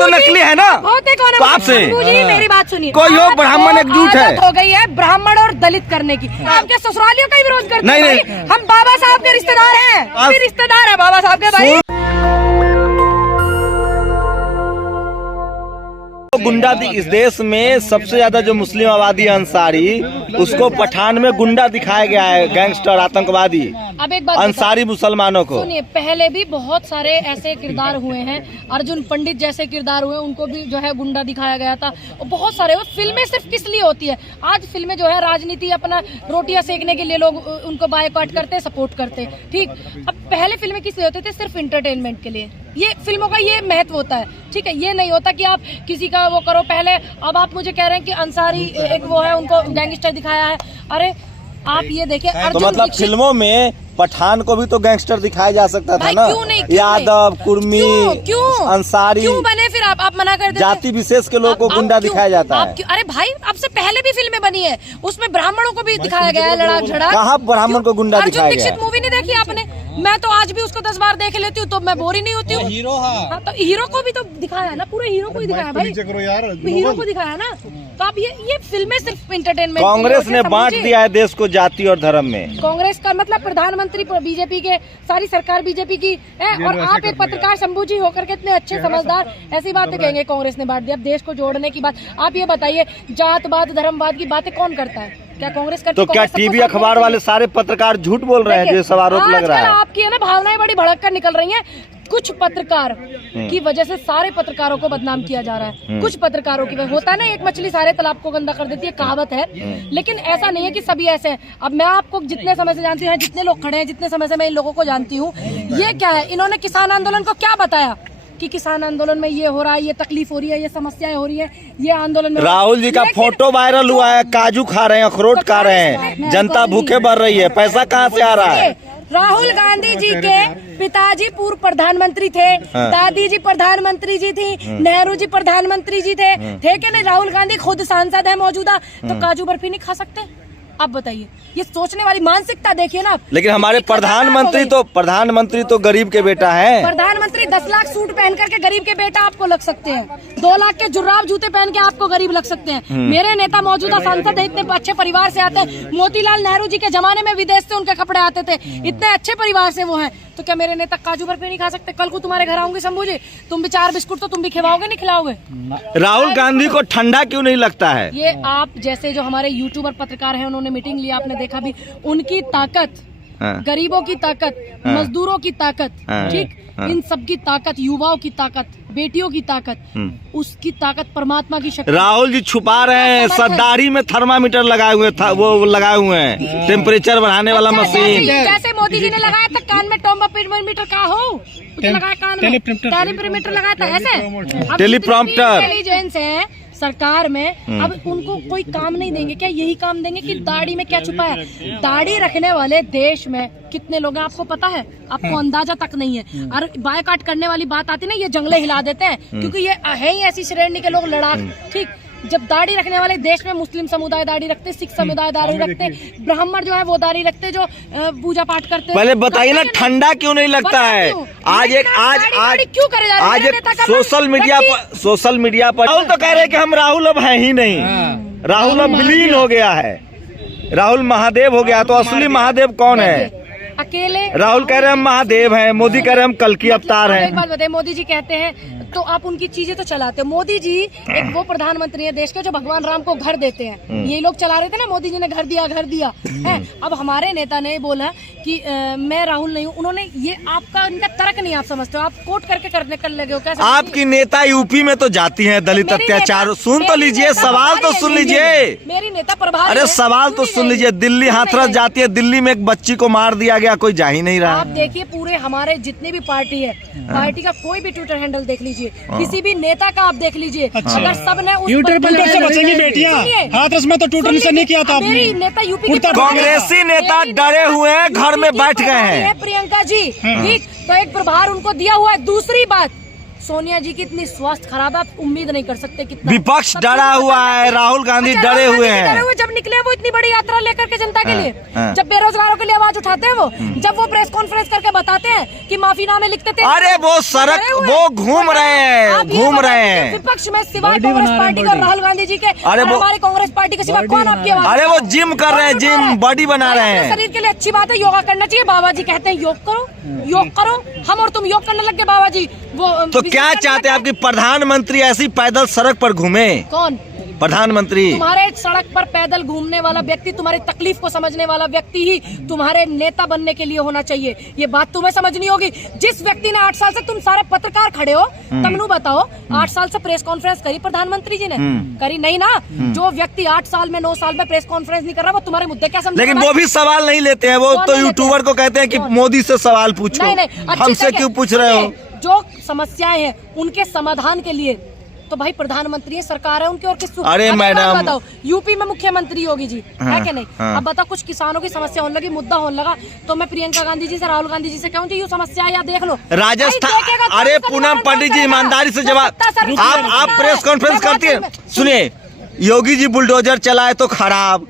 तो नकली है ना। तो आपसे मेरी बात सुनिए, कोई हो ब्राह्मण एकजुट है, हो गई है ब्राह्मण और दलित करने की। आपके ससुरालियों का ही विरोध करते हैं। नहीं, हम बाबा साहब के रिश्तेदार हैं, रिश्तेदार है बाबा साहब के भाई। गुंडा इस देश में सबसे ज्यादा जो मुस्लिम आबादी है अंसारी, उसको पठान में गुंडा दिखाया गया है, गैंगस्टर आतंकवादी। अब एक बात अंसारी मुसलमानों को सुनिए, पहले भी बहुत सारे ऐसे किरदार हुए हैं, अर्जुन पंडित जैसे किरदार हुए, उनको भी जो है गुंडा दिखाया गया था। और बहुत सारे फिल्में सिर्फ किस लिए होती है, आज फिल्में जो है राजनीति, अपना रोटियां सेकने के लिए लोग उनको बायकॉट करते, सपोर्ट करते, ठीक। अब पहले फिल्में किस लिए होती थी, सिर्फ इंटरटेनमेंट के लिए। ये फिल्मों का ये महत्व होता है, ठीक है। ये नहीं होता कि आप किसी का वो करो पहले। अब आप मुझे कह रहे हैं कि अंसारी एक वो है, उनको गैंगस्टर दिखाया है। अरे आप ये देखिए, तो मतलब फिल्मों में पठान को भी तो गैंगस्टर दिखाया जा सकता था ना। क्यों नहीं, यादव, कुर्मी, अंसारी, क्यों बने फिर आप मना कर देते? जाति विशेष के लोगों को गुंडा दिखाया जाता है। अरे भाई, अब से पहले भी फिल्में बनी है, उसमें ब्राह्मणों को भी दिखाया गया है, लड़ाक झड़क। कहाँ ब्राह्मण को गुंडा दिखाया गया? दीक्षित मूवी नहीं देखी आपने? मैं तो आज भी उसको 10 बार देख लेती हूँ, तो मैं बोर ही नहीं होती हूँ। हीरो, हाँ, तो हीरो को भी तो दिखाया ना, पूरे हीरो को ही दिखाया भाई, हीरो को दिखाया ना। तो आप ये फिल्में सिर्फ इंटरटेनमेंट। कांग्रेस ने बांट दिया है देश को जाति और धर्म में। कांग्रेस का मतलब प्रधानमंत्री बीजेपी के, सारी सरकार बीजेपी की है। और आप एक पत्रकार शंभू जी होकर के इतने अच्छे समझदार ऐसी बातें कहेंगे कांग्रेस ने बांट दिया। अब देश को जोड़ने की बात, आप ये बताइए, जातवाद धर्मवाद की बातें कौन करता है? क्या कांग्रेस करती? तो क्या टीवी अखबार वाले सारे पत्रकार झूठ बोल रहे हैं, जो सब आरोप लग रहा है? आपकी है ना भावनाएं बड़ी भड़क कर निकल रही हैं। कुछ पत्रकार की वजह से सारे पत्रकारों को बदनाम किया जा रहा है। कुछ पत्रकारों की वजह, होता है ना, एक मछली सारे तालाब को गंदा कर देती है, कहावत है। लेकिन ऐसा नहीं है कि सभी ऐसे हैं। अब मैं आपको जितने समय से जानती हूँ, जितने लोग खड़े हैं, जितने समय से मैं इन लोगों को जानती हूँ, ये क्या है, इन्होंने किसान आंदोलन को क्या बताया कि किसान आंदोलन में ये हो रहा है, ये तकलीफ हो रही है, ये समस्याएं हो रही है, ये आंदोलन में। राहुल जी का फोटो वायरल हुआ है, काजू खा रहे हैं, अखरोट खा रहे हैं, जनता भूखे बढ़ रही है, पैसा कहाँ से आ रहा है? राहुल गांधी जी के पिताजी पूर्व प्रधानमंत्री थे, दादी जी प्रधानमंत्री जी थी, नेहरू जी प्रधानमंत्री जी थे, ठीक है ना। राहुल गांधी खुद सांसद है मौजूदा, तो काजू बर्फी नहीं खा सकते? आप बताइए, ये सोचने वाली मानसिकता देखिए ना। लेकिन हमारे प्रधानमंत्री तो गरीब के बेटा है। प्रधानमंत्री 10 लाख सूट पहन करके गरीब के बेटा आपको लग सकते हैं, 2 लाख के जुर्राब जूते पहन के आपको गरीब लग सकते हैं। मेरे नेता मौजूदा सांसद है, इतने अच्छे परिवार से आते हैं। मोतीलाल नेहरू जी के जमाने में विदेश से उनके कपड़े आते थे, इतने अच्छे परिवार से वो हैं। तो क्या मेरे नेता काजू बर्फी नहीं खा सकते? कल को तुम्हारे घर आऊंगे शंभू जी, तुम भी 4 बिस्कुट तो तुम भी खिलाओगे, नहीं खिलाओगे? राहुल गांधी को ठंडा क्यों नहीं लगता है? ये आप जैसे जो हमारे यूट्यूबर पत्रकार हैं, उन्होंने मीटिंग लिया, आपने देखा भी, उनकी ताकत, गरीबों की ताकत, मजदूरों की ताकत, ठीक, इन सब की ताकत, युवाओं की ताकत, बेटियों की ताकत, उसकी ताकत परमात्मा की शक्ति। राहुल जी छुपा रहे हैं, सदारी में थर्मामीटर लगाए हुए था, वो लगाए हुए हैं, टेम्परेचर बढ़ाने वाला मशीन। जैसे मोदी जी ने लगाया था कान में टर्मामीटर का हो, लगाया कान में टेलीप्रोमीटर लगाया था, ऐसे टेलीप्रॉम्प्टर। इंटेलिजेंस है सरकार में, अब उनको कोई काम नहीं देंगे क्या? यही काम देंगे कि दाढ़ी में क्या छुपा है? दाढ़ी रखने वाले देश में कितने लोग हैं आपको पता है? आपको अंदाजा तक नहीं है। और बायकॉट करने वाली बात आती है ना, ये जंगले हिला देते हैं, क्योंकि ये है ही ऐसी श्रेणी के लोग, लड़ाक, ठीक। जब दाढ़ी रखने वाले देश में मुस्लिम समुदाय दाढ़ी रखते, सिख समुदाय दाढ़ी रखते, ब्राह्मण जो है वो दाढ़ी रखते, जो पूजा पाठ करते। पहले बताइए ना, ठंडा क्यों नहीं लगता है? आज क्यों करे जा रहे हैं? सोशल मीडिया पर राहुल तो कह रहे हैं कि हम राहुल अब है ही नहीं, राहुल अब विलीन हो गया है, राहुल महादेव हो गया। तो असली महादेव कौन है? अकेले राहुल कह रहे हैं हम महादेव हैं, मोदी कह रहे हैं हम कल की अवतार हैं। एक बात बताइए, मोदी जी कहते हैं तो आप उनकी चीजें तो चलाते हैं। मोदी जी एक वो प्रधानमंत्री है देश के जो भगवान राम को घर देते हैं। ये लोग चला रहे थे ना, मोदी जी ने घर दिया है। अब हमारे नेता ने बोला कि मैं राहुल नहीं हूँ। उन्होंने ये आपका इनका तर्क नहीं आप समझते हो, आप कोट करके करने कर लगे हो। कैसे आपकी नेता यूपी में तो जाती है दलित अत्याचार, सुन तो लीजिए, सवाल तो सुन लीजिए। मेरी नेता प्रभारी, अरे सवाल तो सुन लीजिए। दिल्ली हाथरस जाती है, दिल्ली में एक बच्ची को मार दिया गया, कोई जा ही नहीं रहा। आप देखिए पूरे हमारे जितने भी पार्टी है, पार्टी का कोई भी ट्विटर हैंडल देख लीजिए, किसी भी नेता का आप देख लीजिए, अगर सब ने ट्विटर से बचेंगी बेटियां, हाथरस में तो ट्विटर से नहीं किया था आपने। मेरी नेता यूपी के कांग्रेसी नेता डरे हुए हैं, घर में बैठ गए हैं। प्रियंका जी, ठीक, तो एक प्रभार उनको दिया हुआ है। दूसरी बात सोनिया जी की इतनी स्वास्थ्य खराब है, आप उम्मीद नहीं कर सकते कितना। विपक्ष डरा हुआ है, राहुल गांधी अच्छा, डरे राहुल हुए गांधी डरे हैं। हुए जब निकले वो इतनी बड़ी यात्रा लेकर के जनता के लिए, हाँ। जब बेरोजगारों के लिए आवाज उठाते हैं वो, जब वो प्रेस कॉन्फ्रेंस करके बताते हैं कि माफीनामे लिखते थे। अरे वो सड़क वो घूम रहे हैं, घूम रहे हैं। विपक्ष में सिवाय कांग्रेस पार्टी और राहुल गांधी जी के, अरे वो हमारी कांग्रेस पार्टी के सिवा कौन आपकी आवाज? अरे वो जिम कर रहे हैं, जिम बॉडी बना रहे हैं। शरीर के लिए अच्छी बात है, योगा करना चाहिए। बाबा जी कहते हैं योग करो, योग करो। हम और तुम योग करने लग गए बाबा जी। वो तो क्या चाहते हैं आप कि प्रधानमंत्री ऐसी पैदल सड़क पर घूमे? कौन प्रधानमंत्री? तुम्हारे सड़क पर पैदल घूमने वाला व्यक्ति, तुम्हारी तकलीफ को समझने वाला व्यक्ति ही तुम्हारे नेता बनने के लिए होना चाहिए। ये बात तुम्हें समझनी होगी। जिस व्यक्ति ने 8 साल से, तुम सारे पत्रकार खड़े हो, तमनु बताओ, 8 साल से प्रेस कॉन्फ्रेंस करी प्रधानमंत्री जी ने? करी नहीं ना। जो व्यक्ति 8 साल में 9 साल में प्रेस कॉन्फ्रेंस नहीं कर रहा, वो तुम्हारे मुद्दे क्या समझ? लेकिन वो भी सवाल नहीं लेते हैं। वो तो यूट्यूबर को कहते हैं कि मोदी से सवाल पूछो। हमसे क्यों पूछ रहे हो? जो समस्याएं हैं उनके समाधान के लिए तो भाई प्रधानमंत्री है, सरकार है उनके, और किस? अरे मैडम बताओ, यूपी में मुख्यमंत्री योगी जी हाँ, है कि नहीं? हाँ। अब बताओ, कुछ किसानों की समस्या होने लगी, मुद्दा होने लगा, तो मैं प्रियंका गांधी जी से, राहुल गांधी जी से कहूँ ये समस्या है या देख लो राजस्थान। अरे पूनम पंडित जी ईमानदारी से जवाब। आप प्रेस कॉन्फ्रेंस करती है? सुनिए, योगी जी बुलडोजर चलाए तो खराब,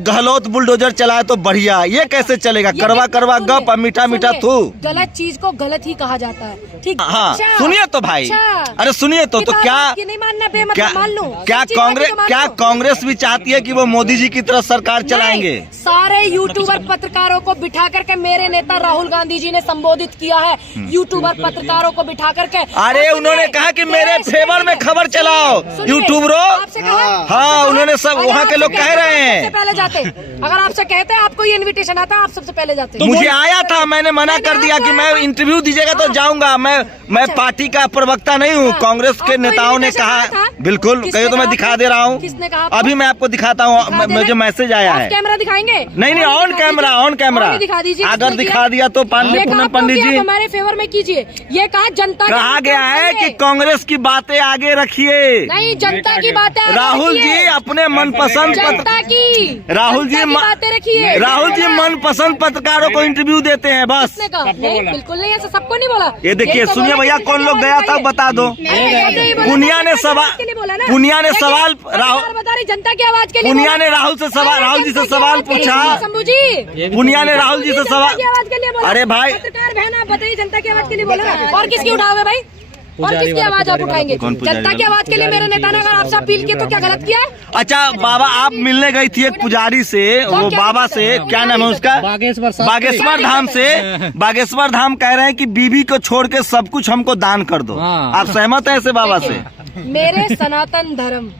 गहलोत बुलडोजर चलाए तो बढ़िया। ये कैसे चलेगा? करवा करवा गप, मीठा मीठा थू। गलत चीज को गलत ही कहा जाता है, ठीक? हाँ सुनिए तो भाई, अरे सुनिए तो क्या नहीं मानना बेमतलब मान लो। क्या कांग्रेस भी चाहती है कि वो मोदी जी की तरह सरकार चलाएंगे? सारे यूट्यूबर पत्रकारों को बिठा करके मेरे नेता राहुल गांधी जी ने संबोधित किया है। यूट्यूबर पत्रकारों को बिठा करके, अरे उन्होंने कहा कि मेरे फेवर में खबर चलाओ यूट्यूबरों। आपसे कहा? हाँ उन्होंने सब, वहाँ के लोग कह रहे हैं पहले जाते। अगर आपसे कहते हैं, आपको ये इनविटेशन आता है, आप सबसे पहले जाते। मुझे आया था, मैंने मना कर दिया कि मैं इंटरव्यू दीजिएगा तो जाऊंगा। मैं पार्टी का प्रवक्ता नहीं हूँ। कांग्रेस के नेताओं ने कहा, बिल्कुल कहिए तो मैं दिखा दे रहा हूँ। किसने कहा? अभी मैं आपको दिखाता हूँ, मुझे मैसेज आया है। कैमरा दिखाएंगे? नहीं ऑन कैमरा दिखा दीजिए। अगर दिखा दिया तो पांडे पूनम पंडित जी हमारे फेवर में कीजिए। ये कहा जनता, कहा गया है कि कांग्रेस की बातें आगे रखिए। नहीं, जनता की बातें राहुल जी अपने मनपसंद जनता की, राहुल जी बातें रखिए। राहुल जी मनपसंद पत्रकारों को इंटरव्यू देते हैं बस। नहीं, बिल्कुल नहीं, ऐसा सबको नहीं बोला। ये देखिए, सुनिए भैया, कौन लोग गया था बता दो। पुनिया ने सवाल राहुल, बता रही जनता की आवाज के लिए। पुनिया ने राहुल जी से सवाल पूछा। शंभू जी, पुनिया ने राहुल जी से सवाल, आवाज के लिए बोला। अरे भाई पत्रकार बहन, आप बताइए, जनता की आवाज के लिए बोला। और किसकी उठाओगे भाई? और किसकी आवाज आप उठाएंगे? जनता की आवाज के लिए मेरे नेता ने अगर आपसे अपील की तो क्या गलत किया? अच्छा बाबा, आप मिलने गई थी एक पुजारी से, वो बाबा से, क्या नाम है उसका? बागेश्वर धाम से। बागेश्वर धाम कह रहे हैं कि बीबी को छोड़ के सब कुछ हमको दान कर दो। आप सहमत है ऐसे बाबा से? मेरे सनातन धर्म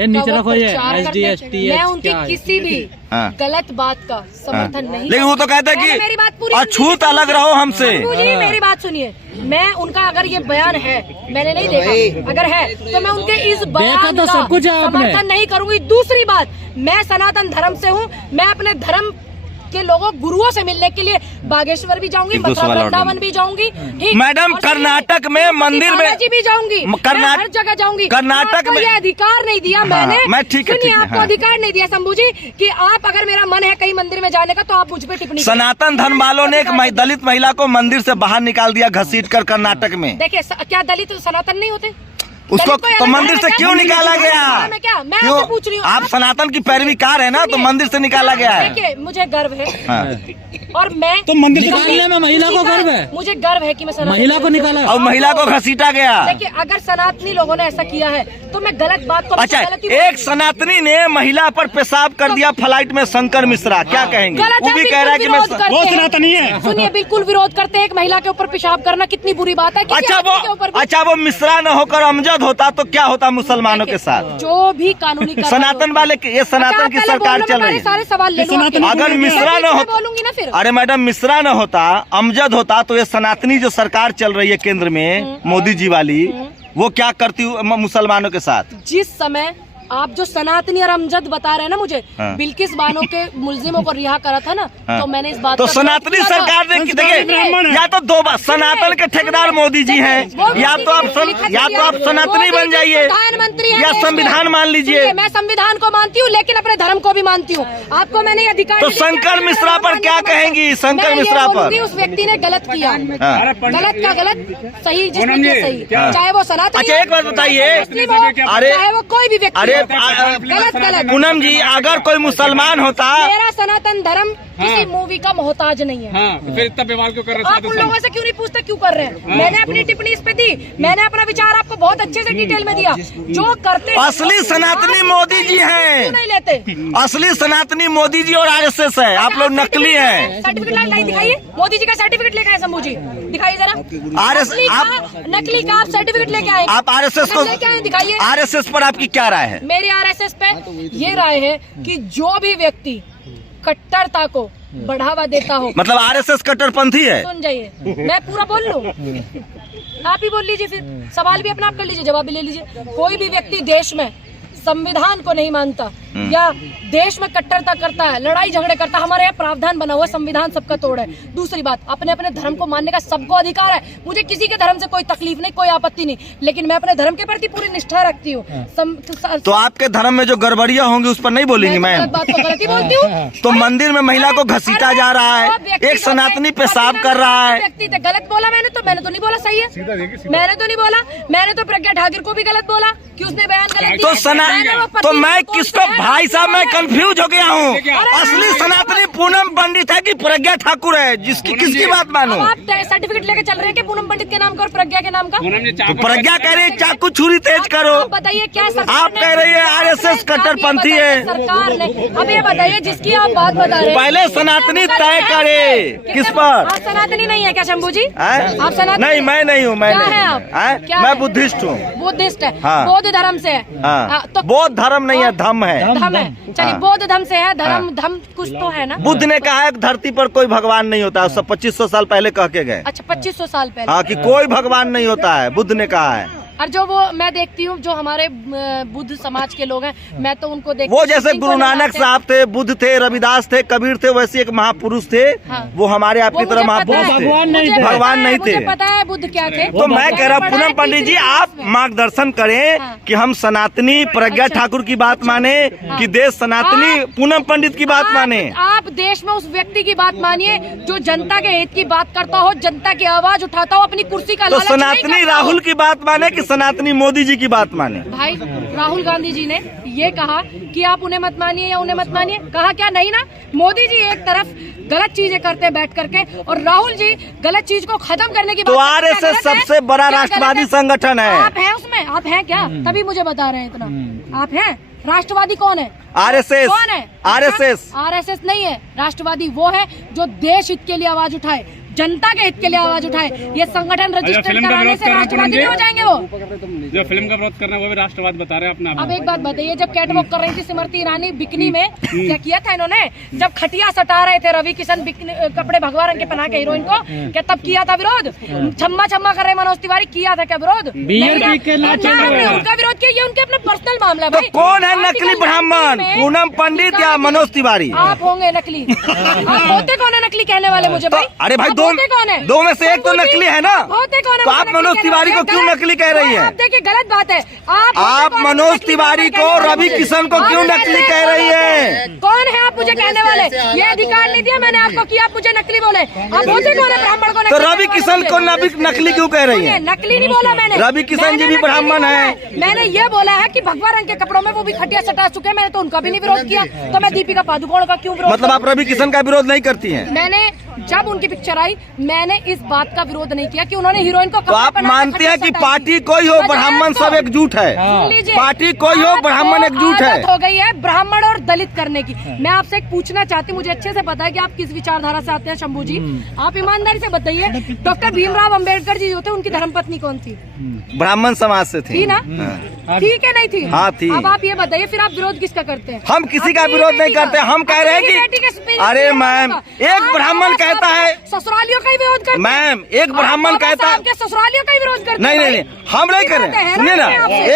नीचे रखो ये मैं उनकी किसी भी गलत बात का समर्थन नहीं। लेकिन वो तो कहते हैं कि मेरी बात पूरी, अछूत अलग रहो हमसे। जी मेरी बात सुनिए, मैं उनका अगर ये बयान है, मैंने नहीं देखा, अगर है तो मैं उनके इस बयान का समर्थन नहीं करूंगी। दूसरी बात, मैं सनातन धर्म से हूँ। मैं अपने धर्म के लोगों, गुरुओं से मिलने के लिए बागेश्वर भी जाऊंगी, मथुरा वृंदावन भी जाऊंगी। मैडम कर्नाटक में मंदिर में भी जाऊंगी, हर जगह जाऊंगी। कर्नाटक में ये अधिकार नहीं दिया मैंने। मैं ठीक है, आपको अधिकार नहीं दिया शंभू जी कि आप, अगर मेरा मन है कहीं मंदिर में जाने का, तो आप मुझ पे टिप्पणी। सनातन धर्म वालों ने एक दलित महिला को मंदिर से बाहर निकाल दिया घसीट कर कर्नाटक में। देखिए, क्या दलित सनातन नहीं होते? उसको तो मंदिर से क्यों निकाला गया? मैं क्यों? आपसे पूछ रही हूँ। आप सनातन की पैरवीकार है ना, तो मंदिर से निकाला गया है। देखिए, मुझे गर्व है और मैं तो मंदिर से निकालने में महिला को गर्व है। मुझे गर्व है कि मैं महिला को निकाला और महिला को घसीटा गया। देखिए, अगर सनातनी लोगों ने ऐसा किया है तो मैं गलत बात को, अच्छा, एक सनातनी ने महिला पर पेशाब कर दिया फ्लाइट में, शंकर मिश्रा, क्या कहेंगे? वो भी कह रहा है कि वो सनातनी है। सुनिए, बिल्कुल विरोध करते हैं। एक महिला के ऊपर पेशाब करना कितनी बुरी बात है। अच्छा वो मिश्रा न होकर अमजद होता तो क्या होता मुसलमानों के साथ? जो भी कानूनी सनातन वाले, ये सनातन की सरकार चल रही है। सारे सवाल ले लो। अगर मिश्रा न होता, बोलूंगी ना फिर। अरे मैडम, मिश्रा न होता, अमजद होता, तो ये सनातनी जो सरकार चल रही है केंद्र में, मोदी जी वाली, वो क्या करती मुसलमानों के साथ? जिस समय आप जो सनातनी और अमजद बता रहे हैं ना मुझे, हाँ। बिल्किस बानो के मुलजिमों को रिहा करा था ना, हाँ। तो मैंने इस बात तो का सनातनी विरोध किया था। सरकार ने देखिए, या तो दो सनातन के ठेकेदार मोदी जी हैं, या तो आप सनातनी बन जाइए, प्रधानमंत्री हैं या देश के। संविधान मान लीजिए। सुनिए, मैं संविधान को मानती हूँ लेकिन अपने धर्म को भी मानती हूँ। आपको मैंने ये अधिकार तो नहीं दिया शंकर कि मिश्रा पर धर्म क्या मानने को। कहेंगी? शंकर मैं ये मिश्रा पर बोलूंगी, उस व्यक्ति ने गलत किया, हाँ। गलत का गलत, सही जिसने पूनम किया जी, सही, क्या? चाहे वो सनातनी अच्छा, एक बात बताइए, मुस्लिम हो, अरे चाहे वो कोई भी व्यक्ति अरे हो। गलत गलत। पूनम जी, अगर कोई मुसलमान होता, मेरा सनातन धर्म किसी मूवी का मोहताज नहीं है। हाँ, तो फिर इतना विवाद क्यों कर रहे आप उन लोगों से क्यों नहीं पूछते क्यों कर रहे हैं? मैंने अपनी टिप्पणी इस पे दी, मैंने अपना विचार आपको बहुत अच्छे से डिटेल में दिया। जो करते असली सनातनी मोदी जी हैं। क्यों नहीं लेते? असली सनातनी मोदी जी और आरएसएस है, आप लोग नकली हैं। सर्टिफिकेट लाइन दिखाइए, मोदी जी का सर्टिफिकेट लेके आए शंभू जी, दिखाइए जरा। आरएसएस नकली का आप सर्टिफिकेट लेके आए, आप आरएसएस को लेके आए, दिखाइए। आरएसएस पर आपकी क्या राय है? मेरी आरएसएस पे ये राय है कि जो भी व्यक्ति कट्टरता को बढ़ावा देता हो, मतलब आरएसएस कट्टरपंथी है। सुन जाइए, मैं पूरा बोल लूं, आप ही बोल लीजिए, फिर सवाल भी अपना आप कर लीजिए, जवाब भी ले लीजिए। कोई भी व्यक्ति देश में संविधान को नहीं मानता या देश में कट्टरता करता है, लड़ाई झगड़े करता है, हमारे यहाँ प्रावधान बना हुआ, संविधान सबका तोड़ है। दूसरी बात, अपने अपने धर्म को मानने का सबको अधिकार है, मुझे किसी के धर्म से कोई तकलीफ नहीं, कोई आपत्ति नहीं, लेकिन मैं अपने धर्म के प्रति पूरी निष्ठा रखती हूँ। तो आपके धर्म में जो गड़बड़ियां होंगी उस पर नहीं बोलेंगी मैम? बात को गलत ही बोलती हूँ। तो मंदिर में महिला को घसीटा जा रहा है, एक सनातनी पेशाब कर रहा है। व्यक्ति गलत बोला मैंने तो नहीं बोला, सही है, मैंने तो नहीं बोला। मैंने तो प्रज्ञा ठाकुर को भी गलत बोला कि उसने बयान गलत दिया। तो मैं किसको, भाई साहब मैं कंफ्यूज हो गया हूँ, असली सनातनी पूनम पंडित है कि प्रज्ञा ठाकुर है? किसकी बात मानूं? आप सर्टिफिकेट लेके चल रहे हैं कि पूनम पंडित के नाम का और प्रज्ञा के नाम का? तो प्रज्ञा कह रही है चाकू छुरी तेज करो, आप बताइए क्या सरकार आप ने- कह रही है आरएसएस कट्टरपंथी है। सरकार ने, अब ये बताइए जिसकी आप बात बता रहे हैं, पहले सनातनी तय करे किस पर? आप सनातनी नहीं है क्या शंभू जी? हैं? आप सनातनी नहीं, मैं नहीं हूँ, मैं क्या नहीं है हूँ। आप? हैं? क्या मैं है? बुद्धिस्ट हूँ। बुद्धिस्ट है, हाँ। बौद्ध धर्म से है। हाँ, तो बौद्ध धर्म नहीं है, धम्म है। धर्म है, चलिए हाँ। बौद्ध धर्म से है, धर्म कुछ तो है ना। बुद्ध ने कहा है कि धरती पर कोई भगवान नहीं होता, सब 2500 साल पहले कह के गए। अच्छा, 2500 साल पहले। हाँ, कि कोई भगवान नहीं होता है, बुद्ध ने कहा है। और जो वो मैं देखती हूँ जो हमारे बुद्ध समाज के लोग हैं, मैं तो उनको देखती वो हूँ, जैसे जिनको गुरु नानक लगाते हैं। साहब थे, बुद्ध थे, रविदास थे, कबीर थे, वैसे एक महापुरुष थे। हाँ। वो हमारे आपकी वो तरह मुझे पता महापुरुष है, थे, मुझे भगवान नहीं मुझे थे। पता है बुद्ध क्या थे। तो मैं कह रहा हूँ पूनम पंडित जी, आप मार्गदर्शन करें हाँ। कि हम सनातनी प्रज्ञा अच्छा। ठाकुर की बात माने कि देश सनातनी पूनम पंडित की बात माने। आप देश में उस व्यक्ति की बात मानिए जो जनता के हित की बात करता हो, जनता की आवाज उठाता हो, अपनी कुर्सी का तो लालच नहीं सनातनी करता हो। राहुल की बात माने कि सनातनी मोदी जी की बात माने? भाई, राहुल गांधी जी ने ये कहा कि आप उन्हें मत मानिए या उन्हें मत मानिए, कहा क्या? नहीं ना। मोदी जी एक तरफ गलत चीजें करते हैं बैठ करके, और राहुल जी गलत चीज को खत्म करने की तो बात करते हैं। क्या आरएसएस गलत है? सबसे बड़ा क्या गलत राष्ट्रवादी है? संगठन है। आप हैं उसमें? आप हैं क्या? तभी मुझे बता रहे हैं इतना। आप हैं? राष्ट्रवादी कौन है? आरएसएस, कौन है? आरएसएस। आरएसएस नहीं है, राष्ट्रवादी वो है जो देश हित के लिए आवाज उठाए, जनता के हित के लिए आवाज उठाए। ये संगठन रजिस्टर्ड फिल्म का कराने विरोध से कर रहे हैं राष्ट्रवादी नहीं हो जाएंगे वो। जो फिल्म का विरोध करना है वो भी राष्ट्रवाद बता रहे हैं अपना। अब एक बात बताइए, जब कैटवॉक कर रही थी स्मृति ईरानी बिकनी में, क्या किया था इन्होंने? जब खटिया सटा रहे थे रवि किशन कपड़े भगवा रंग के पहना के हीरोइन को, क्या तब किया था विरोध? छम्मा छम्मा कर रहे मनोज तिवारी, किया था क्या विरोध? उनका विरोध किया, ये उनके अपने पर्सनल मामला है तो भाई। कौन है नकली ब्राह्मण, पूनम पंडित या मनोज तिवारी? आप होंगे नकली। आप होते कौन है नकली कहने वाले मुझे भाई? अरे भाई, आप होते कौन है? दो में से एक तो नकली है ना। होते कौन है? तो आप मुझे मनोज नकली तिवारी कहने को क्यों वाले? नकली कह रही हैं? आप देखिए, गलत बात है। आप आप मनोज तिवारी को, रवि किशन को क्यों नकली कह रही हैं? कौन है आप मुझे कहने वाले? ये अधिकार नहीं दिया मैंने आपको कि आप मुझे नकली बोले। आप होते कौन है ब्राह्मण को? तो रवि किशन को नकली क्यों कह रही है? नकली नहीं बोला मैंने। रवि किशन जी भी ब्राह्मण है। मैंने ये बोला है कि भगवा रंग के कपड़ों में वो भी खटिया सटा चुके हैं, मैंने तो उनका भी नहीं विरोध किया, तो मैं दीपिका पादुकोण का क्यों विरोध? मतलब आप रवि किशन का विरोध नहीं करती हैं? मैंने जब उनकी पिक्चर आई, मैंने इस बात का विरोध नहीं किया कि उन्होंने हीरोइन को तो आप मानते हैं कि पार्टी कोई हो, ब्राह्मण सब एकजुट है? पार्टी कोई हो, ब्राह्मण एकजुट है। हो गई है ब्राह्मण और दलित करने की। मैं आपसे एक पूछना चाहती हूँ, मुझे अच्छे से पता है कि आप किस विचारधारा से आते हैं शंभू जी, आप ईमानदारी से बताइए, डॉक्टर भीमराव अंबेडकर जी जो थे उनकी धर्मपत्नी कौन थी? ब्राह्मण समाज से थी ना? ठीक है, नहीं थी? हाँ, थी। अब आप ये बताइए, फिर आप विरोध किसका करते हैं? हम किसी का विरोध नहीं करते, हम कह रहे हैं कि अरे मैम, एक ब्राह्मण कहता है ससुराल ससुरालियों का ही विरोध करते हैं। मैम, एक ब्राह्मण कहता है, आपके ससुरालियों का ही विरोध करते नहीं हैं। नहीं नहीं, हम नहीं कर रहे हैं, सुनिए ना,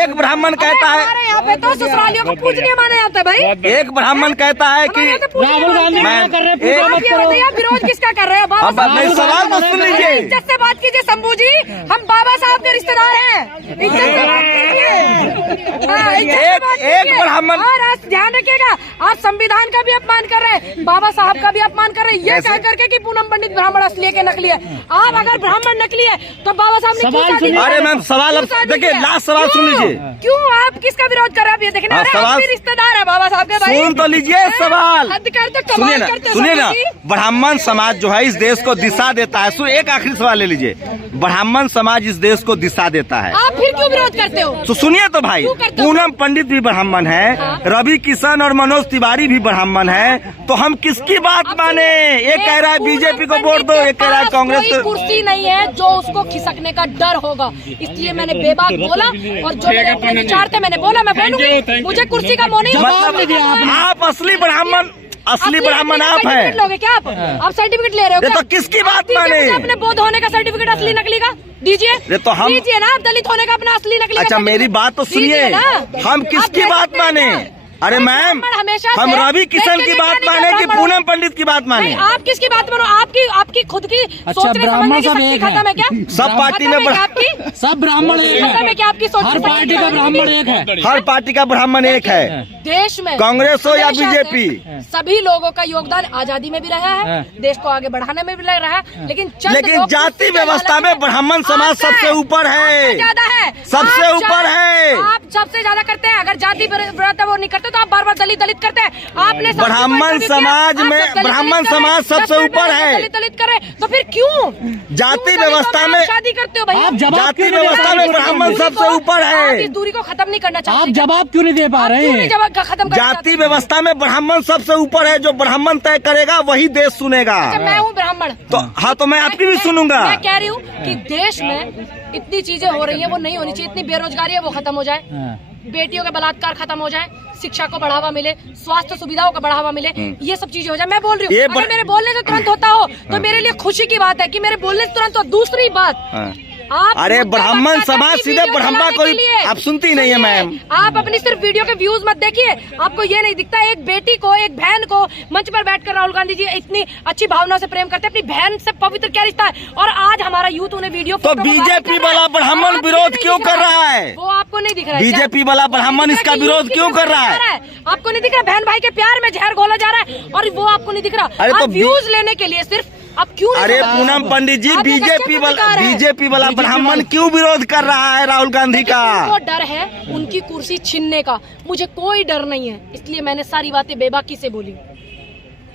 एक ब्राह्मण कहता है, हमारे यहाँ पे तो ससुरालियों को पूजनीय माना जाता है भाई। एक ब्राह्मण कहता है कि राहुल गांधी मैम, कर रहे हैं, एक- पूजा मत करो। आप विरोध किसका कर रहे हैं? बाबा अब नहीं, सवाल तो सुन लीजिए। इज्जत से बात कीजिए शंभू जी, हम बाबा साहब के रिश्तेदार हैं, इज्जत से बात कीजिए। हाँ, इज्जत से बात एक कीजिए। ब्राह्मण- और आज ध्यान रखिएगा, आप संविधान का भी अपमान कर रहे हैं, बाबा साहब का भी अपमान कर रहे हैं, ये कह करके कि पूनम पंडित ब्राह्मण असली है कि नकली है। आप अगर ब्राह्मण नकली है तो बाबा साहब ने क्यों सवाल शादी सुनिए। की? अरे मैम, सवाल अब क्यों शादी देखिए, की है? लास्ट सवाल सुन क्यों? लीजिए। क्यों आप किसका विरोध कर रहे हैं? आप ये देखिए ना, हाँ, अरे सवाल- आप भी रिश्तेदार है बाबा साहब के भाई। सुन तो लीजिए सवाल। हद करते, सुनिए कमाल ना, करते सुनिए ना, शंभू जी। ब्राह्मण समाज जो है इस देश को दिशा देता है। सुन, एक आखिरी सवाल ले लीजिए। ब्राह्मण समाज इस देश को दिशा देता है, आप फिर क्यों विरोध करते हो? तो सुनिए तो भाई, क्यों करते हो? पूनम पंडित भी ब्राह्मण है, हाँ। रवि किशन और मनोज तिवारी भी ब्राह्मण है, तो हम किसकी बात अब माने? सुनिए, एक कह रहा है पूनम बीजेपी को पंडित वोट दो, के एक कह रहा है पास कांग्रेस कोई को। कुर्सी नहीं है जो उसको खिसकने का डर होगा, इसलिए मैंने बेबाक बोला और जो मेरे अपने विचार थे मैंने बोला। मैं बोलूंगी, मुझे कुर्सी का मोह नहीं। जवाब नहीं दिया आपने। आप असली ब्राह्मण, असली ब्राह्मण आप सर्टिफिकेट हैं। लोगे क्या आप? आप सर्टिफिकेट ले रहे हो ये क्या? तो किसकी बात आप दीजिए माने? मुझे अपने बौद्ध होने का सर्टिफिकेट असली नकली का दीजिए। ये तो हम- दीजिए ना, आप दलित होने का अपना असली नकली का अच्छा, मेरी सर्टिफिकेट बात तो सुनिए, दीजिए ना। हम आप किसकी दे बात सकते हैं माने? क्या? अरे मैं मैम, ब्राह्मण हमेशा हम से रवि किशन की बात माने कि पूनम पंडित की बात माने? नहीं, आप किसकी बात मानो? आपकी खुद की सोचने ब्राह्मण समझने की सब शक्ति एक है। खत्म है क्या? सब पार्टी में खत्म है क्या ब्रा- आपकी? सब ब्राह्मण एक खत्म है है, क्या आपकी सोच? हर पार्टी का ब्राह्मण एक है। हर पार्टी का ब्राह्मण एक है, देश में कांग्रेस हो या हमेशा से बीजेपी। सभी लोगों का योगदान आजादी में भी रहा है, हाँ। देश को आगे बढ़ाने में भी रहा है, लेकिन चंद लेकिन लोग जाति कुर्सी के व्यवस्था लालच में ब्राह्मण समाज आपका सबसे है, ऊपर है। आपका ज्यादा है, सबसे आप ऊपर है। आप सबसे ज्यादा करते हैं। अगर जाति व्यवस्था वो नहीं करते तो आप बार बार दलित दलित करते हैं। आपने सबसे ब्राह्मण कोई interview किया, समाज आप में- सब दलित ब्राह्मण दलित कर रहे हैं, समाज सबसे 10 मिनट ऊपर में है। दलित दलित कर रहे हैं, तो फिर क्यों जाति क्यों व्यवस्था दलितों में- आप शादी करते हो भाई? आप जवाब जाति क्यों नहीं दे व्यवस्था पा में रहे? ब्राह्मण सबसे ऊपर आप है। इस दूरी को खत्म नहीं करना चाहते? आप जवाब क्यों नहीं दे पा रहे क्यों नहीं हैं? जवाब खत्म करना चाहते? जाति व्यवस्था में ब्राह्मण सबसे ऊपर है। जो ब्राह्मण तय करेगा वही देश सुनेगा। अच्छा, मैं हूँ ब्राह्मण, तो हाँ, तो मैं आपकी भी सुनूंगा। मैं कह रही हूँ कि देश में इतनी चीजें हो रही हैं वो नहीं होनी चाहिए। इतनी बेरोजगारी है वो खत्म हो जाए, हाँ। बेटियों का बलात्कार खत्म हो जाए, शिक्षा को बढ़ावा मिले, स्वास्थ्य सुविधाओं को बढ़ावा मिले, ये सब चीजें हो जाए। मैं बोल रही ये हूँ, अगर मेरे बोलने से तुरंत होता हो तो मेरे लिए खुशी की बात है कि मेरे बोलने से तुरंत हो। दूसरी बात, हाँ। आप अरे मुद्दा ब्राह्मण मत समाज काटिए सीधे वीडियो ब्रह्मा चलाने को के लिए। आप सुनती नहीं है सुनिए, मैम। आप अपनी सिर्फ वीडियो के व्यूज मत देखिए, आपको ये नहीं दिखता एक बेटी को, एक बहन को मंच पर बैठकर राहुल गांधी जी इतनी अच्छी भावना से प्रेम करते हैं। अपनी बहन से पवित्र क्या रिश्ता है? और आज हमारा यूथ उन्हें वीडियो तो फोटो को वायरल बीजेपी कर रहा है। वाला ब्राह्मण आपको विरोध नहीं क्यों दिख कर रहा रहा है? वो आपको नहीं दिख रहा है क्या? बीजेपी वाला ब्राह्मण दिख इसका रहा है कि विरोध यूथ क्यों की कर रहा है? आपको नहीं दिख रहा? बहन भाई के प्यार में जहर घोला जा रहा है और वो आपको नहीं दिख रहा। अरे तो आप व्यूज लेने के लिए सिर्फ आप क्यों नहीं अरे समझ? पूनम पंडित जी, आप एक बीजेपी अच्छे वाला पत्रकार हैं। बीजेपी वाला ब्राह्मण क्यों विरोध कर रहा है राहुल गांधी का? उनको डर है उनकी कुर्सी छीनने का, मुझे कोई डर नहीं है, इसलिए मैंने सारी बातें बेबाकी से बोली।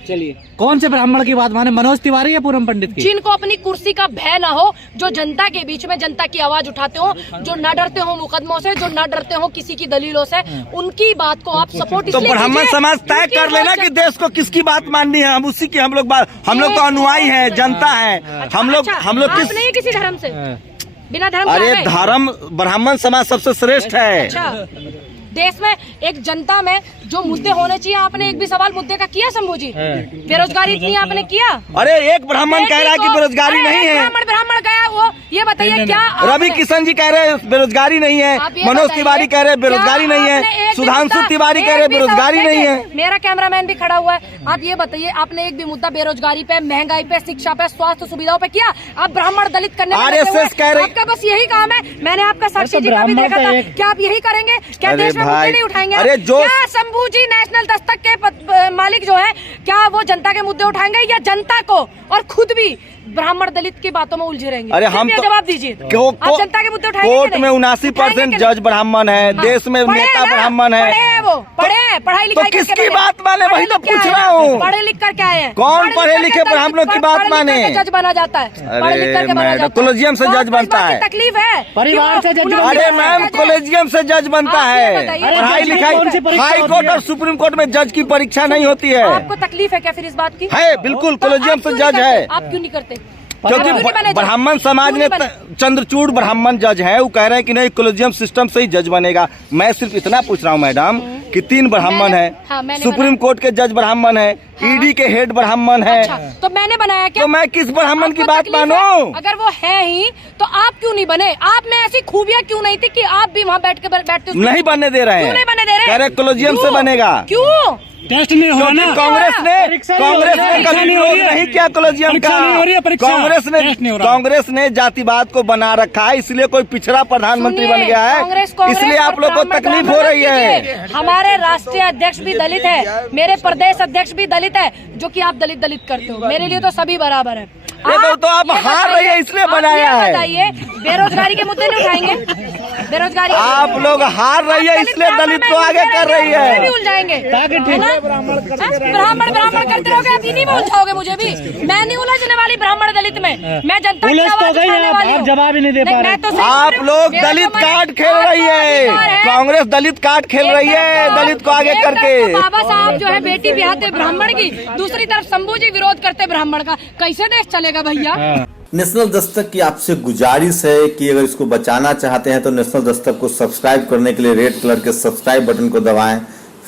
चलिए, कौन से ब्राह्मण की बात माने, मनोज तिवारी या पूनम पंडित की? जिनको अपनी कुर्सी का भय ना हो, जो जनता के बीच में जनता की आवाज उठाते हो, जो न डरते हो मुकदमों से, जो न डरते हो किसी की दलीलों से, उनकी बात को आप सपोर्ट तो इसलिए ब्राह्मण कीजिए, समाज तय उनकी कर लेना वजह- कि देश को किसकी बात माननी है। हम उसी की हम लोग तो अनुयायी हैं, जनता है। हम लोग आप किस नहीं किसी धर्म से, बिना धर्म के अरे आ गए। धर्म ब्राह्मण समाज सबसे श्रेष्ठ है। अच्छा, देश में एक जनता में जो मुद्दे होने चाहिए, आपने एक भी सवाल मुद्दे का किया शंभू जी? बेरोजगारी इतनी आपने किया? अरे एक ब्राह्मण कह रहा है कि बेरोजगारी अरे नहीं एक है। ब्राह्मण गया वो, ये बताइए क्या रवि आपने- किशन जी कह रहे हैं बेरोजगारी नहीं है, आप ये मनोज बताइए, तिवारी कह रहे हैं बेरोजगारी क्या नहीं आपने है, एक भी सुधांशु मुद्दा- तिवारी कह रहे हैं एक भी बेरोजगारी सवाल- नहीं है। देखिए, मेरा कैमरामैन भी खड़ा हुआ है। आप ये बताइए, आपने एक भी मुद्दा बेरोजगारी पे, महंगाई पे, शिक्षा पे, स्वास्थ्य सुविधाओं पे किया? आप ब्राह्मण दलित करने में लगे हुए हैं। RSS कह रही- आपका बस यही काम है। मैंने आपका साक्षी तो जी का भी ब्राह्मण देखा का था। एक- क्या आप यही करेंगे? क्या अरे देश में मुद्दे भाई, नहीं उठाएंगे? अरे जो- क्या शंभू जी नेशनल दस्तक के मालिक जो है, क्या वो जनता के मुद्दे उठाएंगे या जनता को और खुद भी ब्राह्मण दलित की बातों में उलझे रहेंगे? अरे हम कृपया तो जवाब दीजिए। आप जनता के मुद्दे उठाएंगे कि कोर्ट नहीं? में 79% उठाएंगे कि जज ब्राह्मण है, हाँ, देश में पढ़े नेता हैं ना, ब्राह्मण पढ़े है। हैं वो, पढ़े हैं, पढ़ाई लिखाई करके किसकी पढ़े हैं। बात माने? वही तो पढ़े लिख पूछ के रहा आए हैं। हूँ। पढ़े लिख कर क्या है? कौन पढ़े लिखे ब्राह्मणों की बात माने? जज बना जाता है, पढ़ लिख करके बना मैडम, जाता है। कॉलेजियम से तो जज आपको इस बनता बात की है। तकलीफ है परिवार कि से जज वो बनता अरे है। मैम, कॉलेजियम से जज बनता आप ये है। बताइए, पढ़ाई जज की कौन सी लिखाई परीक्षा हाई होती कोर्ट है? और सुप्रीम कोर्ट में जज की परीक्षा नहीं होती है। आपको तकलीफ है क्या फिर इस बात की? है, बिल्कुल तो कॉलेजियम आप से क्यों नहीं जज करते? है। आप क्यों नहीं करते? क्योंकि ब्राह्मण समाज ने चंद्रचूड़ ब्राह्मण जज है, वो कह रहे हैं कि नहीं कॉलेजियम सिस्टम से ही जज बनेगा। मैं सिर्फ इतना पूछ रहा हूँ मैडम कि 3 ब्राह्मण है, सुप्रीम कोर्ट के जज ब्राह्मण है, ईडी के हेड ब्राह्मण है। अच्छा, तो मैंने बनाया क्या? तो मैं किस ब्राह्मण की बात मानूं? अगर वो है ही तो आप क्यों नहीं बने? आप में ऐसी खूबियां क्यों नहीं थी कि आप भी वहाँ बैठते? नहीं बनने दे रहे हैं। क्यों नहीं बनने दे रहे? कह रहे कॉलेजियम से बनेगा। क्यों? टेस्ट नहीं हो रहा ना। कांग्रेस ने कभी विरोध नहीं किया कॉलेजियम का। कांग्रेस ने जातिवाद को बना रखा है, इसलिए कोई पिछड़ा प्रधानमंत्री बन गया है, इसलिए आप लोग को तकलीफ हो रही है। हमारे राष्ट्रीय अध्यक्ष भी दलित है, मेरे प्रदेश अध्यक्ष भी दलित है, जो कि आप दलित करते हो। मेरे लिए तो सभी बराबर है। तो आप हार रही है इसलिए बनाया है। बताइए, बेरोजगारी के मुद्दे नहीं उठाएंगे? बेरोजगारी आप लोग हार रही है इसलिए दलित को आगे कर रही है। भी उलझाएंगे ब्राह्मण करते रहोगे, आप इन्हीं में उलझाओगे मुझे भी। मैं नहीं उलझने वाली ब्राह्मण दलित में, मैं जनता की आवाज उठाने वाली हूं। जवाब ही नहीं दे पा रहे। आप लोग दलित कार्ड खेल रही है, कांग्रेस दलित कार्ड खेल रही है दलित को आगे करके। बाबा साहब जो है बेटी बिहाते ब्राह्मण की, दूसरी तरफ शंभू जी विरोध करते ब्राह्मण का, कैसे देश चलेगा भैया? नेशनल दस्तक की आपसे गुजारिश है कि अगर इसको बचाना चाहते हैं तो नेशनल दस्तक को सब्सक्राइब करने के लिए रेड कलर के सब्सक्राइब बटन को दबाएं,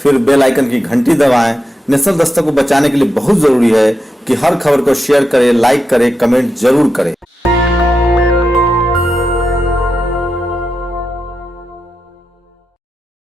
फिर बेल आइकन की घंटी दबाएं। नेशनल दस्तक को बचाने के लिए बहुत जरूरी है कि हर खबर को शेयर करें, लाइक करें, कमेंट जरूर करें।